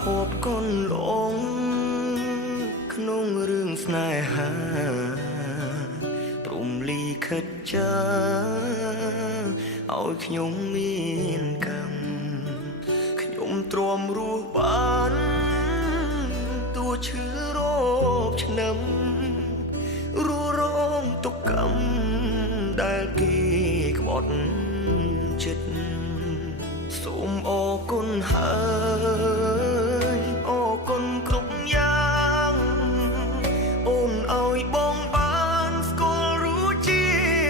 ភពកូនលងក្នុងរឿងស្នេហាព្រមលីខិតចាឲ្យខ្ញុំមានកម្មខ្ញុំទ្រាំរស់បានតួឈឺរោគឆ្នាំរស់រងទុក្ខកម្មដែលគេក្បត់ចិត្តសូមអរគុណហើយអរគុណគ្រប់យ៉ាងអូនឲ្យបងបានស្គាល់រសជា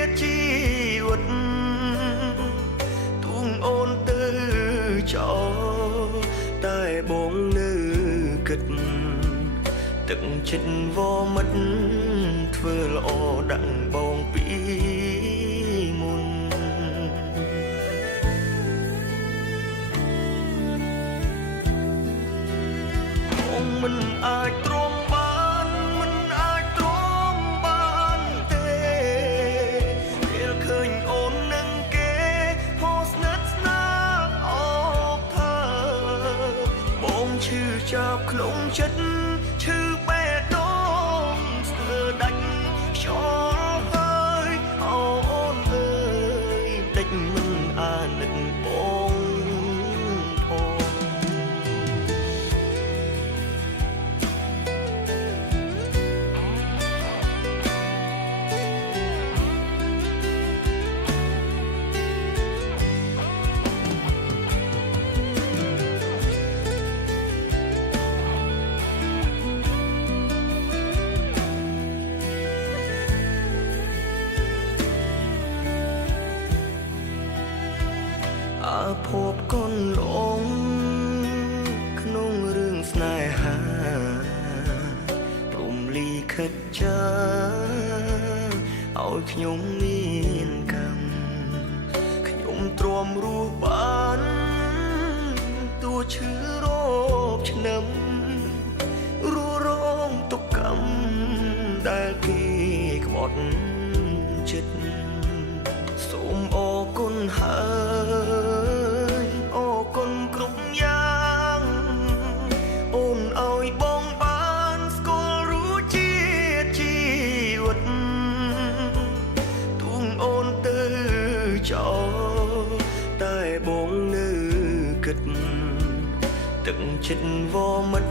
តិជីវិតទូងអូនទៅចោលតែបងនៅគិតទឹកចិត្តវមិតធ្វើល្អដាក់បងពីមុនមិនអាចទ្រាំបានមិនអាចទ្រាំបានទេពេលឃើញអូននឹងគេហោស្និទ្ធស្នាលអបថាបងឈឺចាប់ក្នុងចិត្តឈឺបេះដូងស្ទើរដាច់ខ្យល់ហើយអូនអើយតិចមិនអាណិតបងអាភពកូនលងក្នុងរឿងស្នេហាព្រមលីខិតចាឲ្យខ្ញុំមានកម្មខ្ញុំទ្រាំរស់បានតួឈឺរោគឆ្នាំរស់រងទុក្ខកម្មដែលគេក្បត់ចិត្តសូមអរគុណហើយអរគុណគ្រប់យ៉ាងអូនឲ្យបងបានស្គាល់រសជាតិជីវិតទូងអូនទៅចោលតែបងនៅគិតទឹកចិត្តវមិត